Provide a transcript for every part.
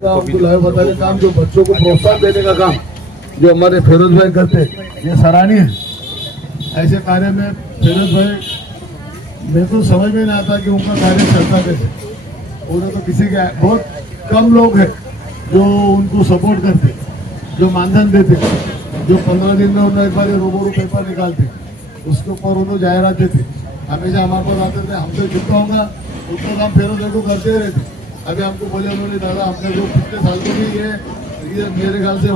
उनको लाइव बताने का काम, जो बच्चों को प्रोत्साहन देने का काम जो हमारे फिरोज भाई करते, ये सराहनीय है। ऐसे कार्य में फिरोज भाई, मेरे तो समझ में नहीं आता कि उनका कार्य चलता कैसे। उन्हें तो किसी के बहुत कम लोग हैं जो उनको सपोर्ट करते, जो मानधन देते, जो 15 दिन में उन्हें एक बार रूबरू पेपर निकालते, उसके ऊपर उन्होंने जाहिरात देते, हमेशा हमारे पास आते थे, हमसे जितना होगा उतना काम फिरोज भाई को करते रहते। अभी हमको बोले उन्होंने, दादा हमने जो पिछले साल को भी ये मेरे ख्याल से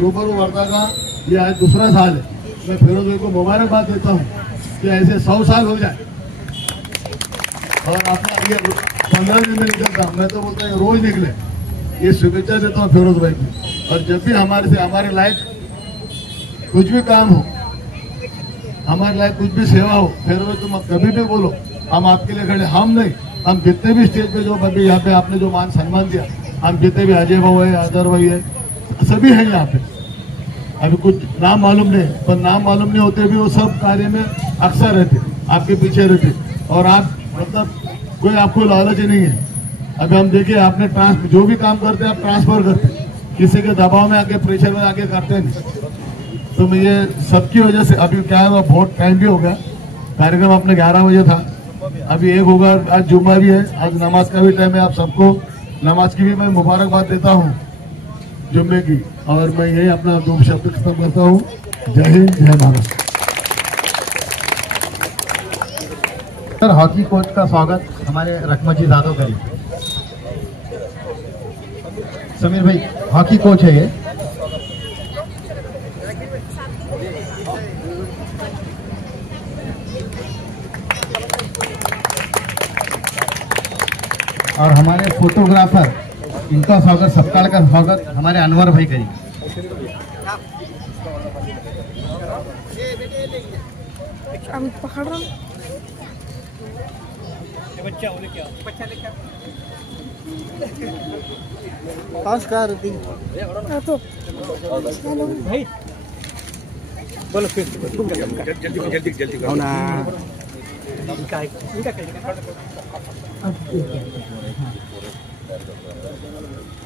रूबरू वार्ता का ये आज दूसरा साल है। मैं फिरोज भाई को मुबारकबाद देता हूँ कि ऐसे 100 साल हो जाए और अपना ये 15 दिन में निकलता, मैं तो बोलता हूँ रोज निकले। ये शुभेच्छा देता हूँ फिरोज भाई को। और जब भी हमारे लायक कुछ भी काम हो, हमारे लायक कुछ भी सेवा हो, फिरोज भाई तुम कभी भी बोलो, हम आपके लिए खड़े। हम नहीं, हम जितने भी स्टेज पे जो अभी यहाँ पे आपने जो मान सम्मान दिया, हम जितने भी अजय भाऊ है, आदर भाई है, सभी हैं यहाँ पे। अभी कुछ नाम मालूम नहीं, पर नाम मालूम नहीं होते भी वो सब कार्य में अक्सर रहते, आपके पीछे रहते। और आप मतलब कोई आपको लालच ही नहीं है। अभी हम देखिए, आपने जो भी काम करते आप ट्रांसफर करते, किसी के दबाव में आके, प्रेशर में आके करते नहीं। तो मैं ये सबकी वजह से, अभी क्या है, बहुत टाइम भी हो गया, कार्यक्रम अपने 11 बजे था, अभी 1 होगा। आज जुम्मा भी है, आज नमाज का भी टाइम है। आप सबको नमाज की भी मैं मुबारकबाद देता हूँ, जुम्मे की। और मैं यही अपना 2 शब्द खत्म करता हूँ। जय हिंद, जय महाराष्ट्र। सर, हॉकी कोच का स्वागत हमारे रकमजी जादव करें। समीर भाई हॉकी कोच है ये। और हमारे फोटोग्राफर, इनका स्वागत, सप्ताह का स्वागत हमारे अनवर भाई करें। पकड़ रहा हूँ पास कर दी तो भाई बोलो फिर जल्दी हो ना।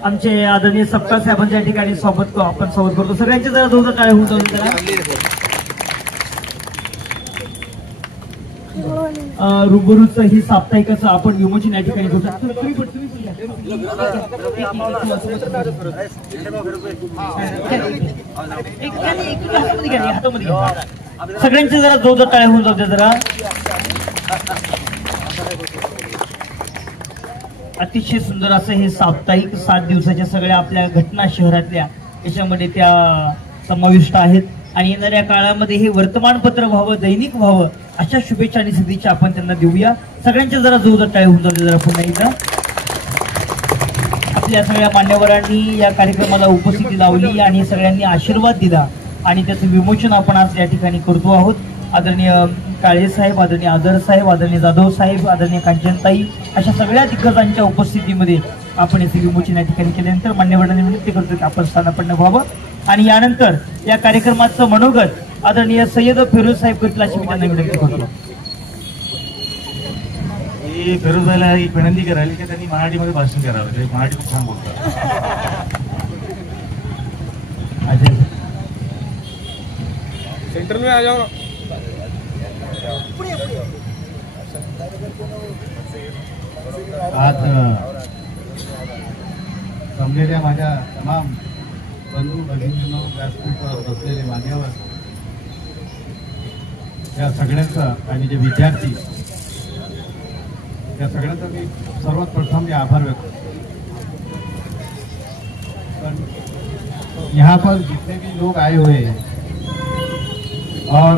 आमचे आदरणीय सप्ताह साहेबांच्या ठिकाणी आपण स्वागत करतो। सगळ्यांचे जरा जोरदार टाळ्या होऊन जाऊ जरा। रुबरूच ही साप्ताहिक असं आपण विमोचन या ठिकाणी करतो। सगळ्यांचे जरा जोरदार टाळ्या होऊन जाऊ जरा। अतिशय सुंदर असं हे साप्ताहिक 7 दिवसाच्या सगळ्या आपल्या घटना शहरातल्या याच्यामध्ये त्या समाविष्ट आहेत। आणि येणाऱ्या काळामध्ये हे वर्तमानपत्र व्हावं, दैनिक व्हावं, अशा शुभेच्छा आणि सदिच्छा आपण त्यांना देऊया। सगळ्यांच्या जरा जोरदार टाळ्या होऊन जाऊ जरा पुन्हा एकदा। आपल्या सगळ्या मान्यवरांनी या कार्यक्रमाला उपस्थिती लावली आणि सगळ्यांनी आशीर्वाद दिला आणि त्याचं विमोचन आपण आज या ठिकाणी करतो आहोत। आदरणीय काळे साहेब, आदरणीय आदर साहेब, आदरणीय जाधव साहेब, आदरणीय कांचनताई, अशा सगळ्या दिग्गजांच्या उपस्थितीमध्ये आपण याचे विमोचन या ठिकाणी केल्यानंतर मान्यवरांनी विनंती करतो की आपण स्थानापन्न व्हावं आणि यानंतर या कार्यक्रमाचं मनोगत आदरणीय सय्यद फिरोज साहेब करतील अशी मी त्यांना विनंती करतो। फिरोज भाईला एक विनंती करायला की त्यांनी मराठीमध्ये भाषण करावं, ते मराठी खूप छान बोलतात। सेंटर में आ जाओ। आज जमलेल्या माझ्या तमाम बंधू भगिनींनो, व्यासपीठावर बसलेले मान्यवर, या सगळ्यांचा आणि जे विद्यार्थी, या सगळ्यांचा मी सर्वात प्रथम मी आभार व्यक्त करतो। यहाँ पर जितने भी लोग आए हुए हैं और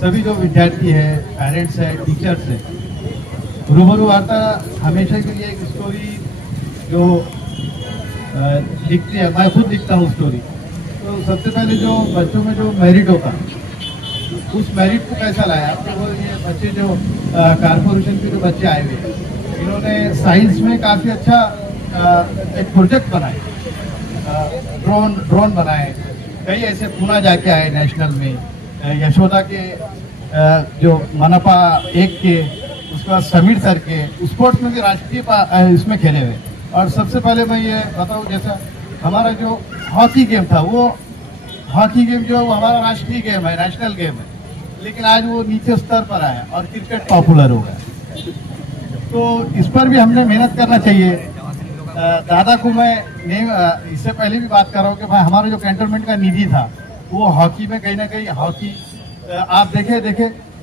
सभी जो विद्यार्थी है, पेरेंट्स है, टीचर्स है, रूबरू वार्ता हमेशा के लिए एक स्टोरी जो लिखती है, मैं खुद लिखता हूँ स्टोरी। तो सबसे पहले जो बच्चों में जो मेरिट होता, उस मेरिट को कैसा लाया। आपको ये बच्चे जो कारपोरेशन के जो बच्चे आए हुए हैं, इन्होंने साइंस में काफ़ी अच्छा एक प्रोजेक्ट बनाए, ड्रोन बनाए। कई ऐसे पुणे जाके आए नेशनल में, यशोदा के जो मनपा 1 के, उसके बाद समीर सर के स्पोर्ट्स में भी राष्ट्रीय इसमें खेले हुए। और सबसे पहले मैं ये बताऊं, जैसा हमारा जो हॉकी गेम था, वो हॉकी गेम जो हमारा राष्ट्रीय गेम है, नेशनल गेम है, लेकिन आज वो नीचे स्तर पर आया और क्रिकेट पॉपुलर हो गया। तो इस पर भी हमने मेहनत करना चाहिए। दादा को मैं नहीं, इससे पहले भी बात कर रहा हूँ कि भाई हमारा जो कैंटोनमेंट का निधि था वो हॉकी में कहीं ना कहीं हॉकी आप देखे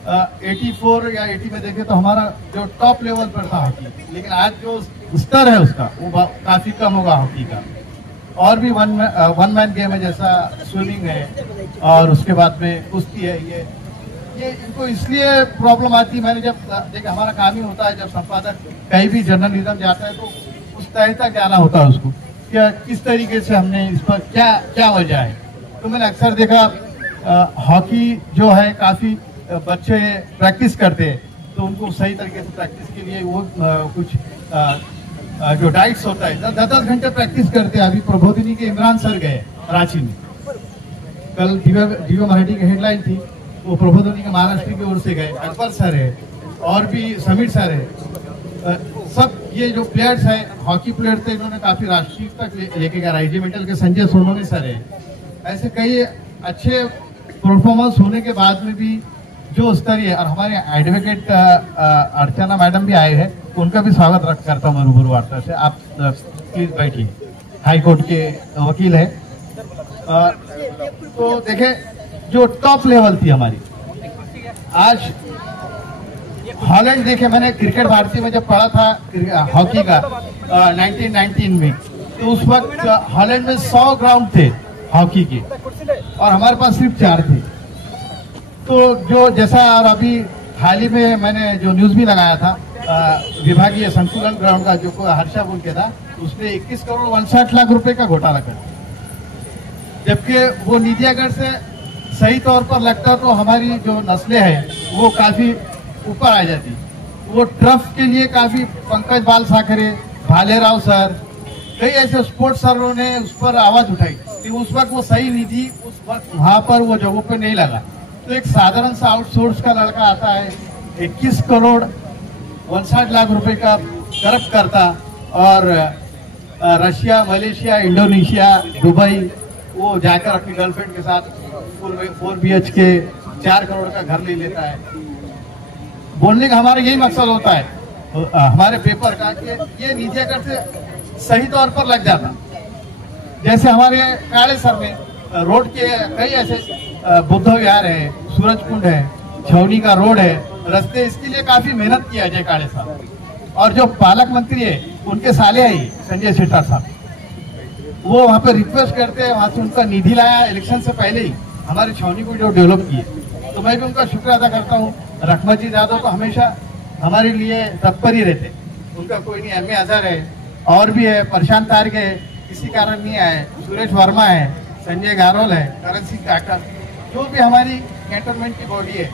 84 या 80 में देखे तो हमारा जो टॉप लेवल पर था हॉकी, लेकिन आज जो स्तर है उसका वो काफी कम होगा हॉकी का। और भी वन मैन गेम है, जैसा स्विमिंग है और उसके बाद में कुश्ती है। ये इनको इसलिए प्रॉब्लम आती है, मैंने जब देखा हमारा काम ही होता है, जब संपादक कहीं भी जर्नलिज्म जाता है तो उस तय तक जाना होता है उसको, क्या किस तरीके से हमने इस पर क्या वजह है। तो मैंने अक्सर देखा हॉकी जो है काफी बच्चे प्रैक्टिस करते हैं, तो उनको सही तरीके से प्रैक्टिस के लिए वो कुछ जो डाइट्स होता है 10 घंटे प्रैक्टिस करते हैं। अभी प्रबोधिनी के इमरान सर गए रांची में, कल दिव्य मराठी की हेडलाइन थी, वो प्रबोधिनी के महाराष्ट्र की ओर से गए। अकबर सर है और भी समीर सर है, सब ये जो प्लेयर्स है हॉकी प्लेयर थे, इन्होंने काफी राष्ट्रीय तक लेके गया। रेजिमेंटल के संजय सोनोनी सर है, ऐसे कई अच्छे परफॉर्मेंस होने के बाद में भी जो स्तरीय, और हमारे एडवोकेट अर्चना मैडम भी आए हैं, उनका भी स्वागत करता हूँ रूबरू वार्ता से। आप प्लीज बैठिए, हाई कोर्ट के वकील है। तो देखे जो टॉप लेवल थी हमारी, आज हॉलैंड देखे, मैंने क्रिकेट भारती में जब पढ़ा था हॉकी का 1919 में, तो उस वक्त हॉलैंड में 100 ग्राउंड थे हॉकी के और हमारे पास सिर्फ 4 थे। तो जो जैसा, और अभी हाल ही में मैंने जो न्यूज भी लगाया था विभागीय संकुलन ग्राउंड का, जो हर्षा बोल के था, उसने 21 करोड़ 59 लाख रुपए का घोटाला कर, जबकि वो निधि अगर से सही तौर पर लगता तो हमारी जो नस्लें हैं वो काफी ऊपर आ जाती। वो ट्रफ के लिए काफी पंकज बाल साखरे, भालेराव सर, कई ऐसे स्पोर्ट्स सरों ने उस पर आवाज उठाई, तो उस वक्त वो सही निधि उस वक्त वहां पर वो जगहों पे नहीं लगा। तो एक साधारण सा आउटसोर्स का लड़का आता है, 21 करोड़ 59 लाख रुपए का करप्ट करता, और रशिया, मलेशिया, इंडोनेशिया, दुबई वो जाकर अपनी गर्लफ्रेंड के साथ 4 BHK 4 करोड़ का घर ले लेता है। बोलने का हमारा यही मकसद होता है हमारे पेपर का, कि ये नीचे कर से सही तौर पर लग जाता। जैसे हमारे काले सर में रोड के कई ऐसे बुद्ध विहार है, सूरज कुंड है, छावनी का रोड है, रास्ते, इसके लिए काफी मेहनत किया अजय काले साहब। और जो पालक मंत्री है उनके साले है संजय शेट्टार साहब, वो वहाँ पे रिक्वेस्ट करते हैं, वहां से उनका निधि लाया इलेक्शन से पहले ही हमारी छावनी को जो डेवलप किए। तो मैं भी उनका शुक्र अदा करता हूँ। रखमत जी यादव तो हमेशा हमारे लिए तत्पर ही रहते, उनका कोई नहीं, MA अजहर है और भी है, प्रशांत तारगे है, किसी कारण नहीं आए, सुरेश वर्मा है, संजय गारोल है, करण सिंह काका, जो भी हमारी कैंटोनमेंट की बॉडी है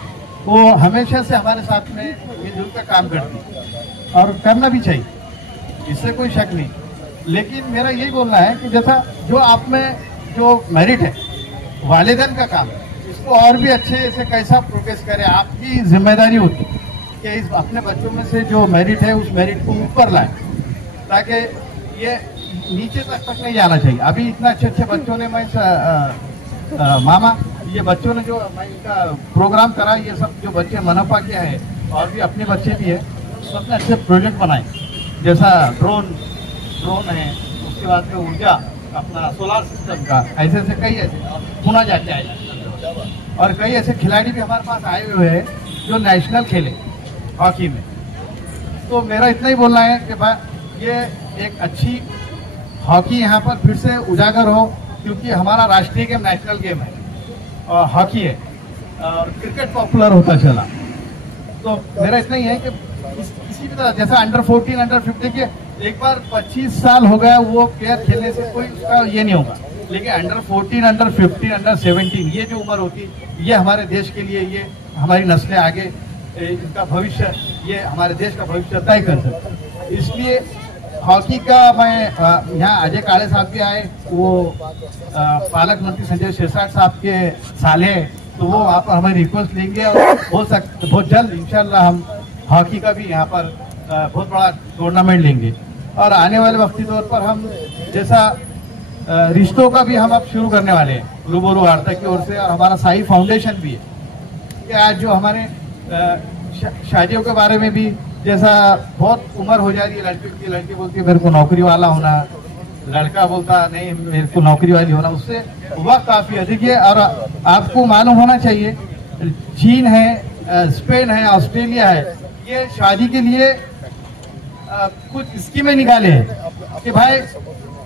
वो हमेशा से हमारे साथ में मिलजुल कर काम करती और करना भी चाहिए, इससे कोई शक नहीं। लेकिन मेरा यही बोलना है कि जैसा जो आप में जो मेरिट है, वालिदैन का काम है, इसको और भी अच्छे से कैसा प्रोग्रेस करे, आपकी जिम्मेदारी होती है कि इस अपने बच्चों में से जो मेरिट है उस मेरिट को ऊपर लाए, ताकि ये नीचे तक नहीं जाना चाहिए। अभी इतना अच्छे बच्चों ने, मैं मामा ये बच्चों ने जो मैं इनका प्रोग्राम करा, ये सब जो बच्चे मनपा के है और भी अपने बच्चे भी है, सबने अच्छे प्रोजेक्ट बनाए, जैसा ड्रोन है, उसके बाद में ऊर्जा अपना सोलार सिस्टम का, ऐसे ऐसे कई ऐसे पुणे जाके आए, और कई ऐसे खिलाड़ी भी हमारे पास आए हुए हैं जो नेशनल खेले हॉकी में। तो मेरा इतना ही बोलना है कि भाई ये एक अच्छी हॉकी यहाँ पर फिर से उजागर हो, क्योंकि हमारा राष्ट्रीय गेम नेशनल गेम है और हॉकी है, और क्रिकेट पॉपुलर होता चला। तो मेरा इतना ही है कि किसी भी तरह, जैसा अंडर 14, अंडर 15 के एक बार 25 साल हो गया वो प्लेयर खेलने से कोई उसका ये नहीं होगा, लेकिन अंडर 14, अंडर 15, अंडर 17 ये जो उम्र होती है, ये हमारे देश के लिए, ये हमारी नस्लें आगे इनका भविष्य, ये हमारे देश का भविष्य तय कर सकते। इसलिए हॉकी का मैं यहाँ अजय काले साहब भी आए, वो पालक मंत्री संजय शेरसाट साहब के साले, तो वो वहाँ पर हमारी रिक्वेस्ट लेंगे और बहुत जल्द इंशाल्लाह हम हॉकी का भी यहाँ पर बहुत बड़ा टूर्नामेंट लेंगे। और आने वाले वक्ती तौर पर हम जैसा रिश्तों का भी हम अब शुरू करने वाले हैं रूबरू वार्ता की ओर से, और हमारा साई फाउंडेशन भी है कि आज जो हमारे शादियों के बारे में भी, जैसा बहुत उम्र हो जा रही है लड़की की, लड़की बोलती है मेरे को नौकरी वाला होना, लड़का बोलता नहीं मेरे को नौकरी वाली होना, उससे वक्त काफी अधिक है। और आपको मालूम होना चाहिए चीन है, स्पेन है, ऑस्ट्रेलिया है, ये शादी के लिए कुछ स्कीमें निकाले हैं कि भाई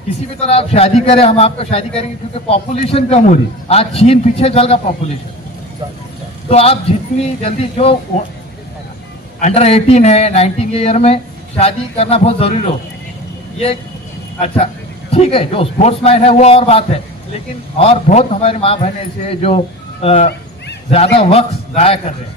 किसी भी तरह आप शादी करें, हम आपको शादी करेंगे, क्योंकि पॉपुलेशन कम हो रही। आज चीन पीछे चल गया पॉपुलेशन, तो आप जितनी जल्दी जो अंडर 18 है 19 ईयर में शादी करना बहुत जरूरी हो। ये अच्छा ठीक है, जो स्पोर्ट्स मैन है वो और बात है, लेकिन और बहुत हमारे माँ बहन ऐसे जो ज्यादा वक्त जाया कर रहे हैं,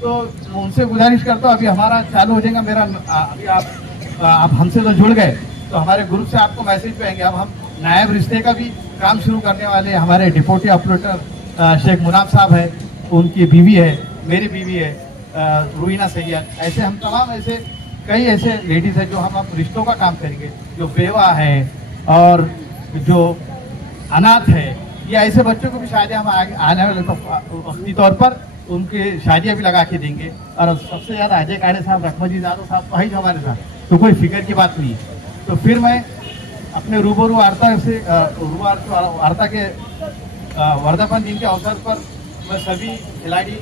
तो उनसे गुजारिश करता हूँ अभी हमारा चालू हो जाएगा। मेरा अभी आप हमसे तो जुड़ गए तो हमारे ग्रुप से आपको मैसेज पाएंगे। अब हम नायब रिश्ते का भी काम शुरू करने वाले हैं। हमारे डिप्टी ऑपरेटर शेख मुनाफ साहब है, उनकी बीवी है, मेरी बीवी है रूहीना सैयद, ऐसे हम तमाम ऐसे कई ऐसे लेडीज है जो हम अब रिश्तों का काम करेंगे। जो बेवा है और जो अनाथ है, ये ऐसे बच्चों को भी शादी हम आने वाले वक्ती तौर पर उनके शादियां भी लगा के देंगे। और सबसे ज्यादा अजय काड़े साहब, रखमजी यादव साहब तो है जो हमारे साथ, तो कोई फिक्र की बात नहीं है। तो फिर मैं अपने रूबरू वार्ता से वार्ता के वर्धापन दिन के अवसर पर मैं सभी खिलाड़ी,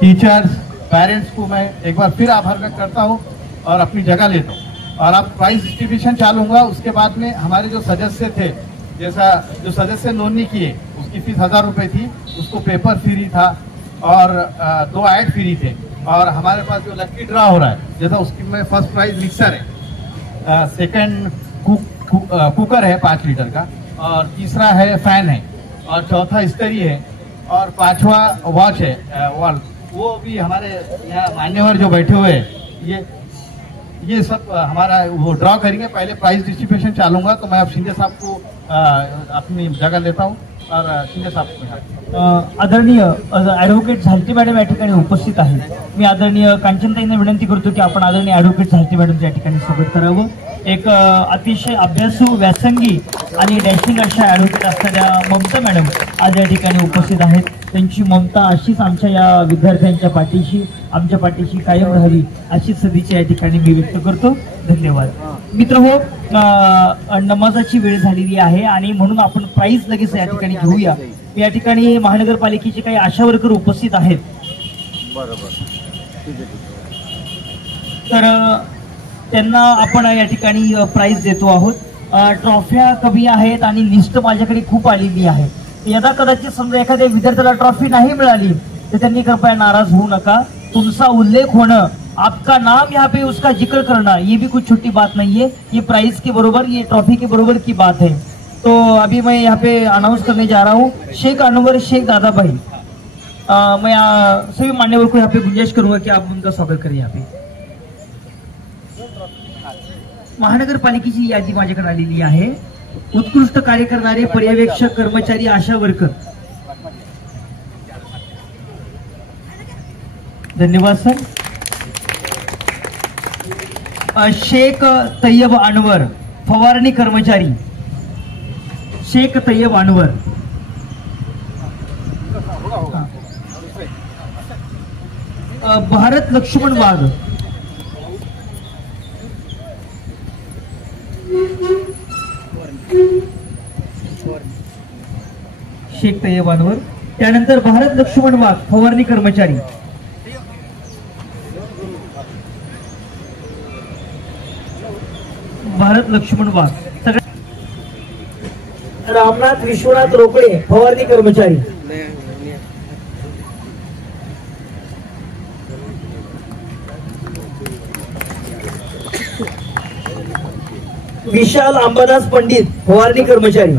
टीचर्स, पेरेंट्स को मैं एक बार फिर आभार व्यक्त करता हूँ और अपनी जगह लेता हूँ। और अब प्राइज डिस्ट्रीब्यूशन चालू होगा। उसके बाद में हमारे जो सदस्य थे, जैसा जो सदस्य नोंदनी किए उसकी फीस 1000 रुपये थी, उसको पेपर फ्री था और 2 ऐड फ्री थे। और हमारे पास जो लकी ड्रा हो रहा है, जैसा उसकी में फर्स्ट प्राइज मिक्सर है, सेकंड कुकर है 5 लीटर का, और तीसरा है फैन है, और चौथा इस्त्री है, और 5वां वॉच है वॉल। वो भी हमारे यहाँ मान्यवर जो बैठे हुए हैं, ये सब हमारा वो ड्रॉ करेंगे। पहले प्राइज डिस्ट्रीब्यूशन चालूंगा, तो मैं अब शिंदे साहब को अपनी जगह लेता हूँ और शिंदे साहब आदरणीय ॲडव्होकेट झालटे मॅडम या ठिकाणी उपस्थित आहेत। मी आदरणीय कांचनताईंना विनंती करतो की आपण आदरणीय ॲडव्होकेट झालटे मॅडम या ठिकाणी स्वागत करावं। एक अतिशय अभ्यासू, व्यासंगी आणि डॅशिंग अशा ॲडव्होकेट असणाऱ्या ममता मॅडम आज या ठिकाणी उपस्थित आहेत। त्यांची ममता अशीच आमच्या या विद्यार्थ्यांच्या पाठीशी, आमच्या पाठीशी कायम राहावी अशी सदिच्छा या ठिकाणी मी व्यक्त करतो। धन्यवाद मित्रहो, नमाजाची वेळ झालेली आहे आणि म्हणून आपण प्राइज लगेच या ठिकाणी घेऊया। या ठिकाणी महानगरपालिकेचे काही आशा वर्कर उपस्थित आहेत, तर त्यांना आपण या ठिकाणी प्राइज देतो आहोत। ट्रॉफ्या कमी आहेत आणि लिस्ट माझ्याकडे खूप आलेली आहे। यदा कदाचित समजा एखाद्या विद्यार्थ्याला ट्रॉफी नहीं मिळाली तर त्यांनी कृपया नाराज होऊ नका। तुमचा उल्लेख होणं, आपका नाम यहाँ पे उसका जिक्र करना, ये भी कुछ छोटी बात नहीं है। ये प्राइज के बरोबर, ये ट्रॉफी के बरोबर की बात है। तो अभी मैं यहाँ पे अनाउंस करने जा रहा हूँ शेख अनवर शेख दादा भाई। मैं सभी मान्यवर को यहाँ पे गुंजाइश करूंगा कि आप उनका स्वागत करें। यहाँ पे महानगरपालिकेची यादी माझ्याकडे आलेली आहे। उत्कृष्ट कार्य करणारे पर्यवेक्षक, कर्मचारी, आशा वर्कर, धन्यवाद सर। शेख तैयब अनवर, फवारणी कर्मचारी, शेख तैयब अनवर। भारत लक्ष्मण वाघ, शेख तैयब अनवर। त्यानंतर भारत लक्ष्मण वाघ, फवारणी कर्मचारी, भारत लक्ष्मण वाघ। रामनाथ विश्वनाथ रोकडे, फवारणी कर्मचारी, विशाल अंबादास पंडित, फवारणी कर्मचारी,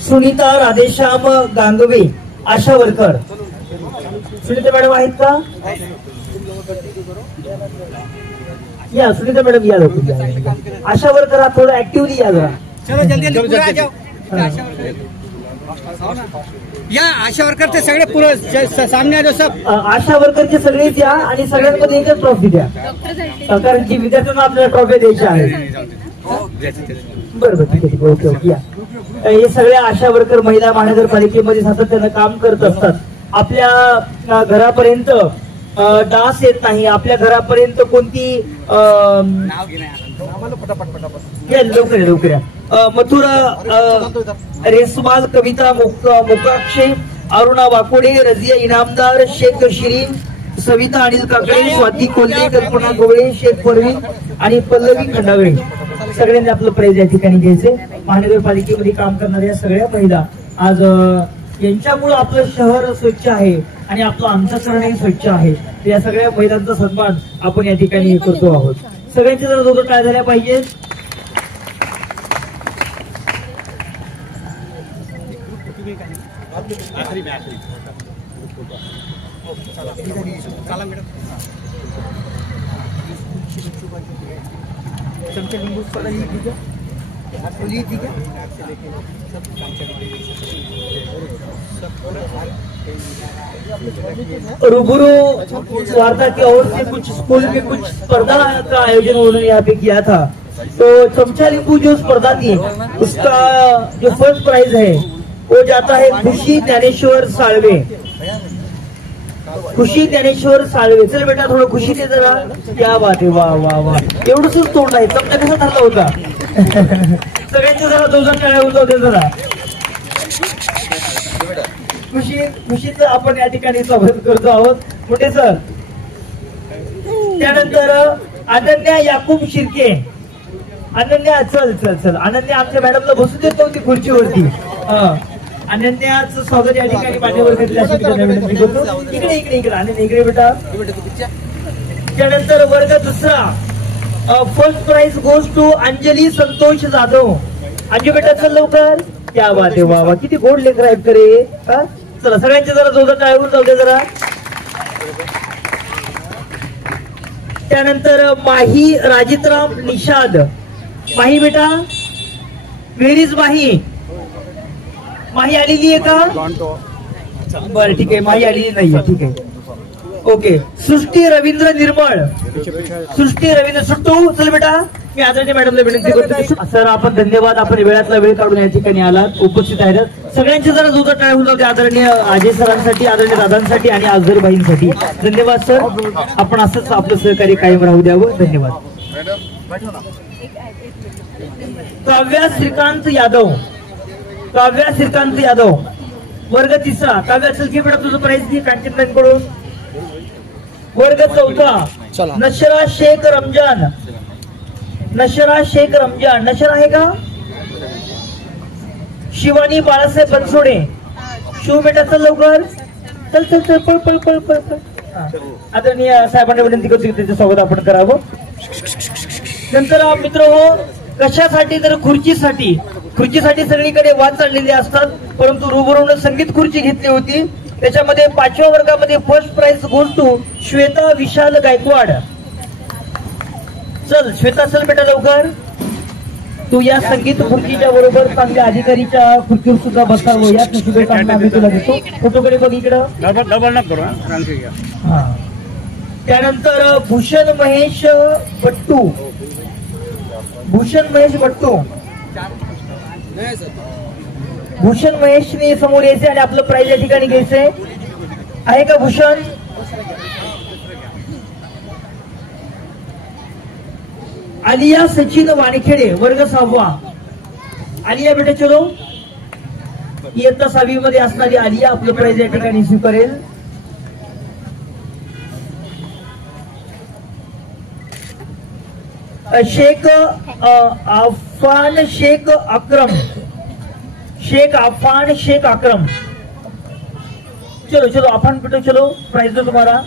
सुनीता राधेश्याम गांगवे, आशा वर्कर। सुनीता मॅडम आहेत का? या सुनीता मॅडम या लवकर। आशा वर्कर आप थोड़ा एक्टिवली या जरा। चलो जल्दी जल्दी पूरा आ जाओ। या आशा वर्करचे सगळे पुढे सामने आलो सब आशा वर्करचे सगळे द्या आणि सगळ्यांमध्ये एकच ट्रॉफी द्या, कारण की विद्यार्थ्यांना आपल्याला ट्रॉफी द्यायच्या आहेत. बरोबर, ठीक आहे, ओके ओके. या हे सगळ्या आशा वर्कर महिला महानगरपालिकेमध्ये सातत्यानं काम करत असतात. आपल्या घरापर्यंत डास येत नाही, आपल्या घरापर्यंत कोणती लवकर लवकर मथुरा रेसमाल, कविता मोकाक्षे, अरुणा वाकोडे, रजिया इनामदार, शेख शिरीन, सविता अनिल काकडे, स्वाती कोल्हे, कल्पना गोवळे, शेख परवीन आणि पल्लवी खंडागळे सगळ्यांनी आपलं प्राइज या ठिकाणी घ्यायचे. महानगरपालिकेमध्ये काम करणाऱ्या सगळ्या महिला आज यांच्यामुळे आपलं शहर स्वच्छ आहे आणि आपलं अंतःकरणही स्वच्छ आहे. या सगळ्या महिलांचा सन्मान आपण या ठिकाणी करतो आहोत. सगळ्यांचे जर दोघं काय झाल्या पाहिजे. रूबरू वार्ता की ओर से कुछ स्कूल में कुछ स्पर्धा का आयोजन उन्होंने यहाँ पे किया था. तो चमचा नींबू जो स्पर्धा थी उसका जो फर्स्ट प्राइज है वो जाता है खुशी ज्ञानेश्वर साळवे. खुशी ज्ञानेश्वर साळवे. चल बेटा थोडं खुशी दे जरा. क्या बात आहे, वा वा वा. एवढंच तोंड आहे, चमचा कसा ठरला होता. सगळ्यांचे जरा दोन टाळ्या होते जरा. खुशीचं आपण या ठिकाणी स्वागत करतो आहोत. मोठे सर. त्यानंतर अनन्या याकूब शिर्के. अनन्या चल चल चल. अनन्या आमच्या मॅडमला बसू देत नव्हती खुर्चीवरती. अनन्याचं स्वागत या ठिकाणी मान्यवर विनंती करतो. इकडे इकडे इकडे अनन्या इकडे बेटा. त्यानंतर वर्ग दुसरा first prize goes to Anjali Santosh Jadhav. Anju बेटा चल लवकर. क्या बात आहे, वा वा. किती गोड लेकर आहेत करे. चला सगळ्यांचे जरा जोरात टाळून जाऊ दे जरा. त्यानंतर माही राजितराम निषाद. माही बेटा व्हेर इज माही. माही आलेली आहे का. बरं ठीक आहे, माही आलेली नाहीये. ठीक आहे ओके. सृष्टी रवींद्र निर्मळ. सृष्टी रवींद्र सुट्टू. चल बेटा मी आदरणीय मॅडमला विनंती करतो. सर आपण धन्यवाद, आपण वेळातला वेळ काढून या ठिकाणी आलात, उपस्थित आहेत. सगळ्यांचे जरा जोरदार टाळ्या होऊन जाते आदरणीय अजय सरांसाठी, आदरणीय दादांसाठी आणि अजहरबाईंसाठी. धन्यवाद सर. आपण असंच आपलं सहकार्य कायम राहू द्यावं. धन्यवाद. काव्या श्रीकांत यादव. काव्या श्रीकांत यादव वर्ग तिसरा. काव्या चल घे बेटा तुझं प्राइज घे कॅन्टीनकडून. वर्ग चौथा नशरा शेख रमजान. नशरा शेख रमजान. नशरा आहे का. शिवानी बाळासाहेब बनसोडे. शिव बेटा चल लवकर. चल चल चल पळ पळ पळ पळ पळ. आदरणीय साहेबांना विनंती करतो की त्याचं स्वागत आपण करावं. नंतर मित्र हो कशासाठी तर खुर्चीसाठी. खुर्चीसाठी सगळीकडे वाद चाललेले असतात, परंतु रूबरूने संगीत खुर्ची घेतली होती. त्याच्यामध्ये 5व्या वर्गामध्ये first prize goes to Shweta Vishal Gaikwad. चल श्वेता चल बेटा लवकर. तू या संगीत खुर्चीच्या बरोबर चांगल्या अधिकारीच्या खुर्चीवर सुद्धा बसावं. या शुभेकामना आम्ही तुला देतो. फोटोकडे बघ इकडं. डबल न करू. हा. त्यानंतर भूषण महेश बट्टू. भूषण महेश बट्टू. भूषण महेशने समोर यायचे आणि आपलं प्राइज या ठिकाणी घ्यायचंय. आहे का भूषण. आलिया सचिन वाणखेडे वर्ग 6वा. आलिया बेटा चलो. इयत्ता 6वी मध्ये असणारी आलिया आपलं प्राइज या ठिकाणी स्वीकारेल. शेख अफान शेख अक्रम. शेख अफान शेख अक्रम. चलो चलो अफान बेटा चलो. प्राइज दो तुम्हारा.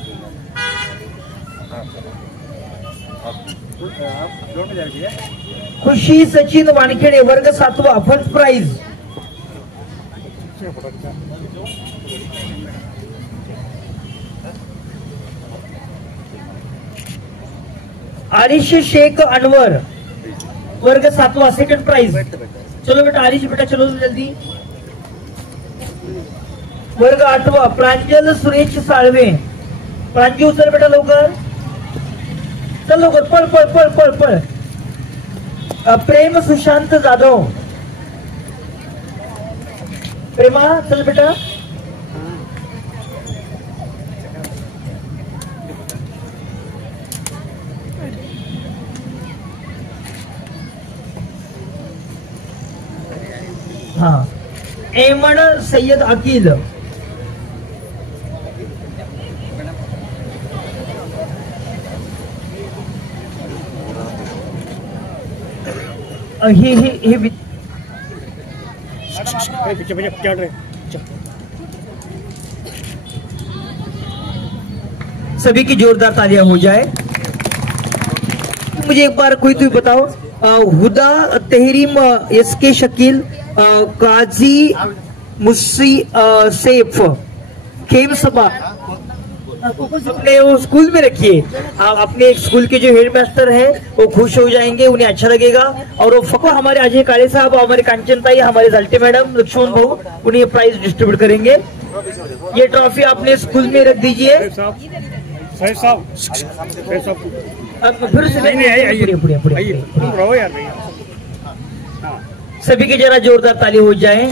खुशी सचिन वानखेडे वर्ग 7वा फर्स्ट प्राइज. आरिश शेख अनवर वर्ग 7वा सेकंड प्राइज. चलो बेटा आरिश बेटा चलो जल्दी. वर्ग 8वा प्रांजल सुरेश साळवे. प्रांजू उचल बेटा लवकर, चल लवकर, पळ पळ पळ पळ पळ. प्रेम सुशांत जाधव. प्रेमा चल बेटा. हा एमन सय्यद अकील. हे सभी की जोरदार तालियां हो जाए. मुझे एक बार कोई तो बताओ. हुदा तहरीम एसके शकील, काजी मुस्सी सेफ, खेम सभा अपने वो स्कूल में रखिए. अपने स्कूल के जो हेडमास्टर है वो खुश हो जाएंगे, उन्हें अच्छा लगेगा. और वो फको हमारे अजय काले साहब, हमारे कांचन ताई, हमारे जलटे मैडम, लक्ष्मण भाऊ उन्हें प्राइज डिस्ट्रीब्यूट करेंगे. ये ट्रॉफी अपने स्कूल में रख दीजिए. सभी की जरा जोरदार ताली हो जाए.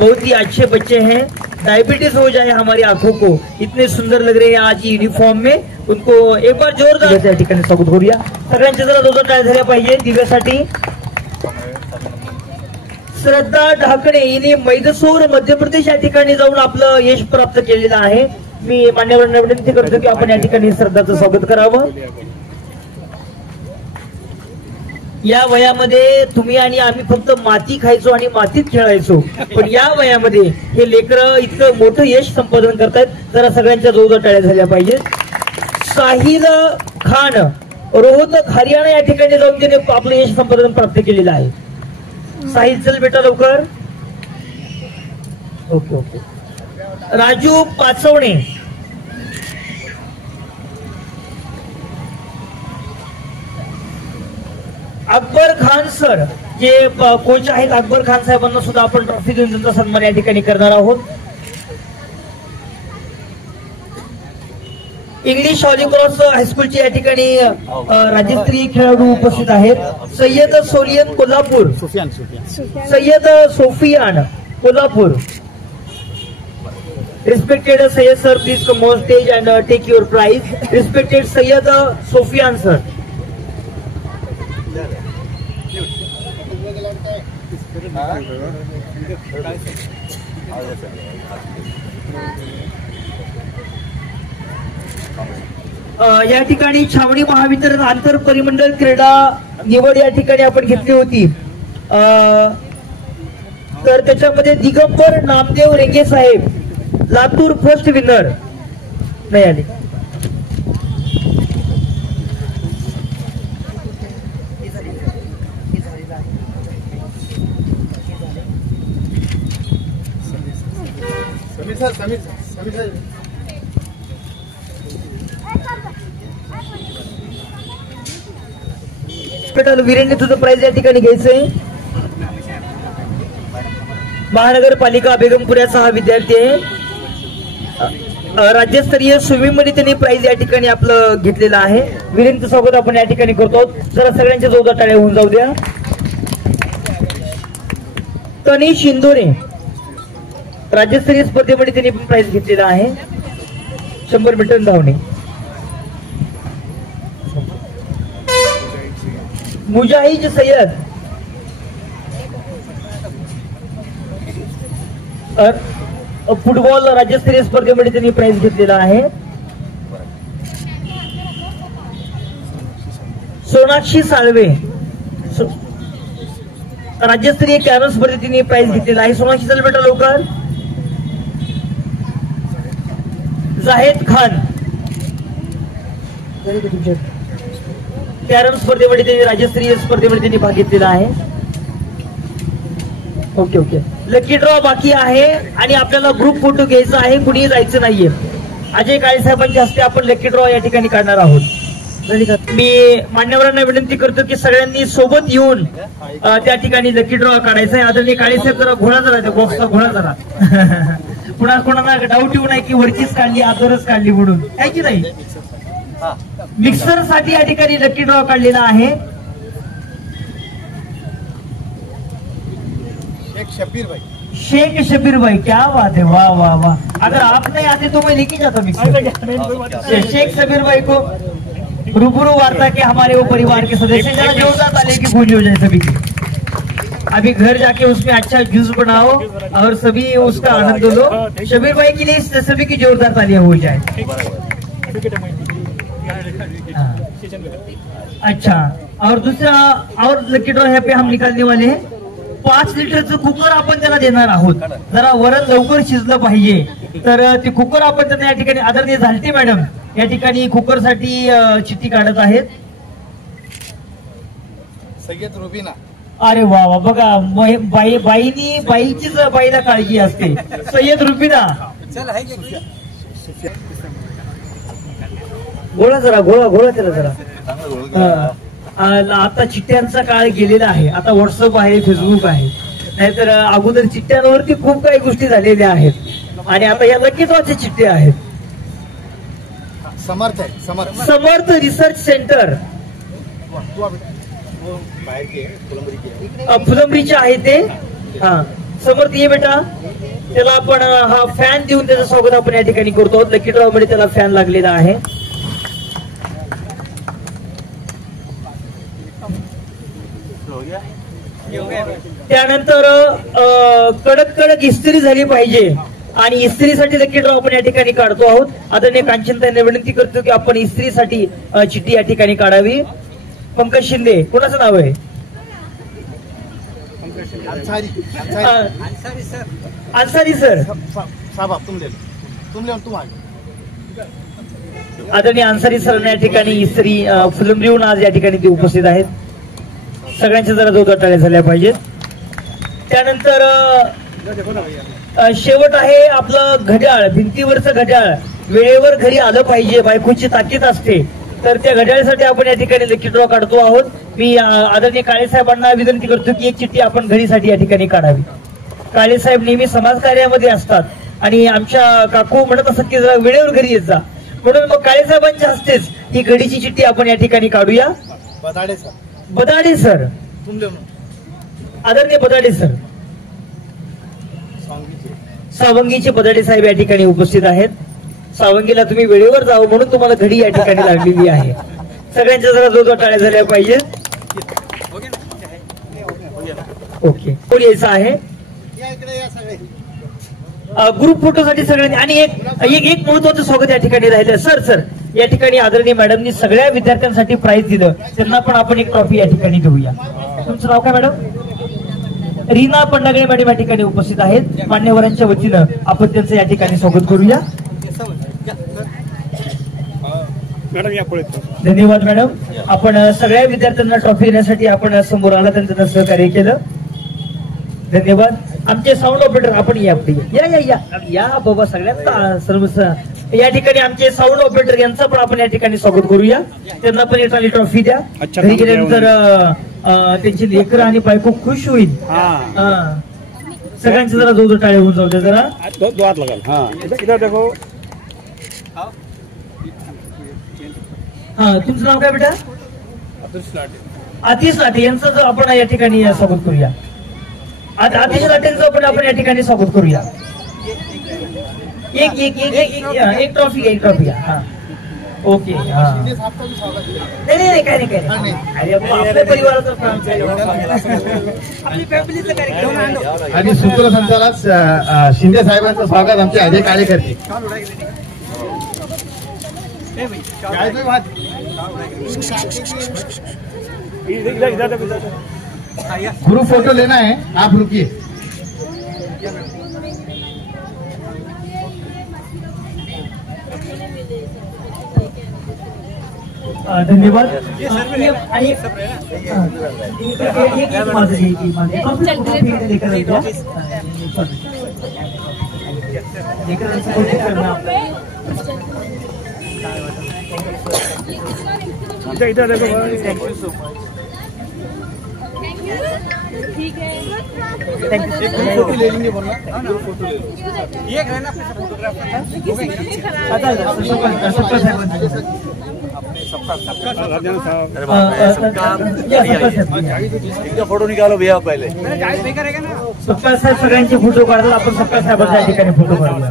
बहुत ही अच्छे बच्चे हैं. डायबिटीज हो जाए हमारी आंखों को, इतने सुंदर लग रहे हैं आज यूनिफॉर्म में. उनको एक बार जोरदार त्या ठिकाणी स्वागत करूया. सगळ्यांचे जरा जोरदार टाळ्या झाल्या पाहिजे दिव्यासाठी. श्रद्धा ढाकणे हिने मैदसूर मध्य प्रदेश या ठिकाणी जाऊन आपलं यश प्राप्त केलेलं आहे. मी मान्यवरांना विनंती करतो की आपण या ठिकाणी श्रद्धाचं स्वागत करावं. या वयामध्ये तुम्ही आणि आम्ही फक्त माती खायचो आणि मातीत खेळायचो, पण या वयामध्ये हे लेकरं इतकं मोठं यश संपादन करतायत. जरा सगळ्यांच्या जोरदार टाळ्या झाल्या पाहिजेत. साहिल खान रोहतक हरियाणा या ठिकाणी जाऊन त्याने आपलं यश संपादन प्राप्त केलेलं आहे. साहिल चल बेटा लवकर. Okay okay. Raju Pachvane. Akbar Khan sir जे कोच आहेत, अकबर खान साहेबांना सुद्धा आपण ट्रॉफी देऊन त्यांचा सन्मान या ठिकाणी करणार आहोत. इंग्लिश हॉलीक्रॉस हायस्कूलच्या या ठिकाणी राज्यस्तरीय खेळाडू उपस्थित आहेत. सय्यद सोलियन Kolhapur, Sayyad Sufiyan Kolhapur. Respected Sayyad sir, please come on stage and take your prize. Respected Sayyad Sufiyan sir. या ठिकाणी छावणी महावितरण आंतर परिमंडळ क्रीडा निवड या ठिकाणी आपण घेतली होती. तर त्याच्यामध्ये दिगंबर नामदेव रेंगे साहेब लातूर फर्स्ट विनर नाही आले. वीरेंद्र तुझं प्राइज या ठिकाणी घ्यायचंय. महानगरपालिका बेगमपुऱ्याचा हा विद्यार्थी आहे. राज्यस्तरीय स्विमिंग मध्ये त्यांनी प्राइज या ठिकाणी आपलं घेतलेलं आहे. वीरेंद्र स्वागत आपण या ठिकाणी करतो. जरा सगळ्यांच्या जोरदार टाळ्या होऊन जाऊ द्या. तनिष इंदोरे राज्यस्तरीय स्पर्धेमध्ये त्यांनी पण प्राइज घेतलेला आहे. 100 मीटर धावणे. मुजाहिद सय्यद फुटबॉल राज्यस्तरीय स्पर्धेमध्ये त्यांनी प्राइज घेतलेला आहे. सोनाक्षी साळवे राज्यस्तरीय कॅरम स्पर्धेत त्यांनी प्राइज घेतलेला आहे. सोनाक्षी साळवे बेटा लवकर. जाहेद खान कॅरम स्पर्धेमध्ये त्यांनी राज्यस्तरीय स्पर्धेमध्ये त्यांनी भाग घेतलेला आहे. Okay okay. लकी ड्रॉ बाकी आहे आणि आपल्याला ग्रुप फोटो घ्यायचा आहे. कुणीही जायचं नाहीये. अजय काळे साहेबांच्या हस्ते आपण लकी ड्रॉ या ठिकाणी काढणार आहोत. मी मान्यवरांना विनंती करतो की सगळ्यांनी सोबत येऊन त्या ठिकाणी लकी ड्रॉ काढायचा आहे. आदरणीय काळे साहेब जरा घोळा जरा त्या बॉक्सचा घोळा जरा पुन्हा कोणाला डाऊट येऊ नये की वरचीच काढली आदरच काढली म्हणून, आहे की नाही. मिक्सर साठी या ठिकाणी लकी ड्रॉ काढलेला आहे. शेख शबीर भाई, क्या बात है, वाह वाह वाह. अगर आप नहीं आते तो मैं लेके जाता मिक्सर. शेख शबीर भाई को रूबरू वार्ता के हमारे वो परिवार के सदस्य जरा जोरदार ताली की गूंज हो जाए सभी की. अभी घर जाके उसमें अच्छा जूस बनाओ और सभी उसका आनंद लो. शबीर भाई के लिए सभी की जोरदार तालियां हो जाए. अच्छा, और दूसरा और लकी ड्रॉ यहाँ पे हम निकालने वाले हैं. 5 लिटरचं कुकर आपण त्याला देणार आहोत. जरा वरण लवकर शिजलं पाहिजे तर ते कुकर आपण त्यांना या ठिकाणी आदरणीय झालटे मॅडम या ठिकाणी कुकर साठी चिठ्ठी काढत आहेत. सय्यद रुबीना. अरे वा वा, बघा बाईचीच बाईला काळजी असते. सय्यद रुबीना, गोळा जरा गोळा त्याला जरा. आता चिठ्ठ्यांचा काळ गेलेला आहे. आता व्हॉट्सअप आहे, फेसबुक आहे. नाहीतर अगोदर चिठ्ठ्यांवरती खूप काही गोष्टी झालेल्या आहेत आणि आता या लकी ड्रॉच्या चिठ्ठ्या आहेत. समर्थ रिसर्च सेंटर फुलंब्रीचे आहे ते. हा समर्थ ये बेटा, त्याला आपण हा फॅन देऊन त्याचं स्वागत आपण या ठिकाणी करतो. लकी ड्रॉ मध्ये त्याला फॅन लागलेला आहे. त्यानंतर कडक इस्त्री झाली पाहिजे आणि इस्त्रीसाठी लकी ड्रॉ आपण या ठिकाणी काढतो आहोत. आदरणीय कांचनताईंना विनंती करतो की आपण इस्त्रीसाठी चिठ्ठी या ठिकाणी काढावी. पंकज शिंदे, कोणाचं नाव आहे? अन्सारी सर. आदरणीय अन्सारी सर या ठिकाणी इस्त्री फुलंब्रीहून आज या ठिकाणी ते उपस्थित आहेत. सगळ्यांच्या जरा जोरदार टाळ्या झाल्या पाहिजेत. त्यानंतर शेवट आहे आपलं घड्याळ, भिंतीवरचं घड्याळ वेळेवर घरी आलं पाहिजे. बायकोची ताकीद असते तर त्या घड्याळासाठी आपण या ठिकाणी लकी ड्रॉ काढतो आहोत. मी आदरणीय काळे साहेबांना विनंती करतो की एक चिठ्ठी आपण घडीसाठी या ठिकाणी काढावी. काळे साहेब नेहमी समाज कार्यामध्ये असतात आणि आमच्या काकू म्हणत असत की जरा वेळेवर घरी येत जा, म्हणून मग काळे साहेबांच्या हस्तेच ही घडीची चिठ्ठी आपण या ठिकाणी काढूया. बदाडे सर, आदरणीय बदाडे सर, सावंगीचे बदाडे साहेब या ठिकाणी उपस्थित आहेत. सावंगीला तुम्ही वेळेवर जावं म्हणून तुम्हाला घडी या ठिकाणी लागलेली आहे. सगळ्यांच्या जरा जोरदार टाळ्या झाल्या पाहिजेत. ओके, कोण यायचं आहे ग्रुप फोटोसाठी सगळ्यांनी. आणि एक महत्वाचं स्वागत या ठिकाणी राहिलं. सर या ठिकाणी आदरणीय मॅडमनी सगळ्या विद्यार्थ्यांसाठी प्राइज दिलं, त्यांना पण आपण एक ट्रॉफी या ठिकाणी देऊया. तुमचं नाव काय मॅडम? रीना पंडागळे मॅडम या ठिकाणी उपस्थित आहेत. मान्यवरांच्या वतीनं आपण त्यांचं या ठिकाणी स्वागत करूया. धन्यवाद मॅडम. आपण सगळ्या विद्यार्थ्यांना ट्रॉफी देण्यासाठी आपण समोर आला, त्यांचं सहकार्य केलं. धन्यवाद. आमचे साऊंड ऑपरेटर आपण या या बाबा सगळ्यांना सर्व या ठिकाणी आमचे साऊंड ऑपरेटर यांचं पण आपण या ठिकाणी स्वागत करूया. त्यांना पण एखादी ट्रॉफी द्या. घरी गेल्यानंतर त्यांची लेकरं आणि बायको खुश होईल. सगळ्यांचे जरा जोर टाळे होऊन जाऊ द्या जरा. हा तुमचं नाव काय बेटा? आतिश लाटे यांचं जर आपण या ठिकाणी स्वागत करूया. आतिश लाटेंचं पण आपण या ठिकाणी स्वागत करूया. एक ट्रॉफी हा. ओके, नाही काय नाही आपल्या परिवाराचं आणि सूत्रसंचालक शिंदे साहेबांचं स्वागत आमचे अधिक कार्यकर्ते. ग्रुप फोटो लेना है, आप रुकिए. धन्यवाद. इधर देखो. ठीक है। फोटो ले लेंगे बोलना ये है ना फोटो निकालो भैया पहिले सप्ताह साहेब सगळ्यांचे फोटो काढतात. आपण सप्ताह साहेबांच्या ठिकाणी फोटो काढूया.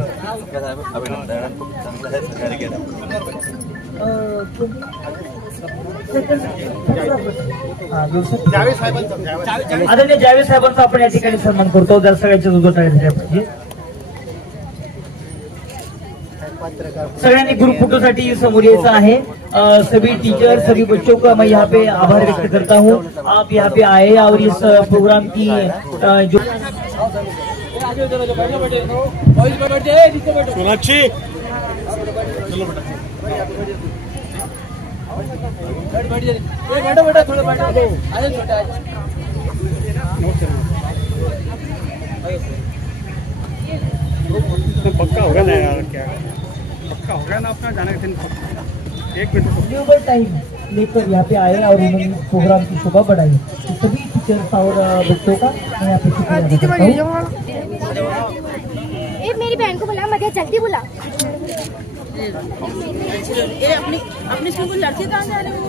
आदरणीय जावेद साहेबांचा आपण या ठिकाणी सन्मान करतो. जर सगळ्यांच्या जो पाहिजे सगळ्यांनी ग्रुप फोटो साठी समोर यायचं आहे. सभी टीचर सभी बच्चों का मैं यहाँ पे आभार व्यक्त करता हूँ. आप यहाँ पे आए और इस प्रोग्राम की जो सोनाक्षी बेटा थोड़ा पक्का होगा ना यार, क्या पक्का होगा ना अपना जाने का. 1 मिनट टाइम लेकर यहाँ पे आए और उन्होंने इस प्रोग्राम की शोभा बढ़ाई. तो सभी टीचर्स और बच्चों का मैं यहाँ पे शुक्रिया अदा करता हूँ. मेरी बहन को बुला, मध्य जल्दी बुला. ये अपनी स्कूल को लड़के कहाँ जा रहे हो?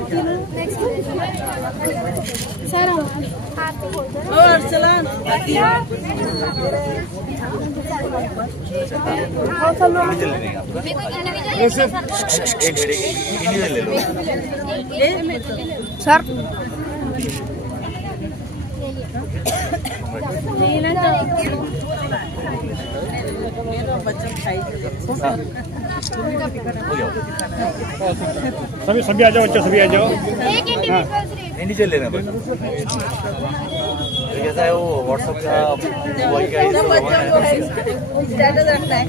सर और चला सर सभी आ जाओ बच्चों, सभी आ जाओ. नीचे लेना बच्चा. कैसा है वो व्हाट्सएप का स्टेटस रखना है.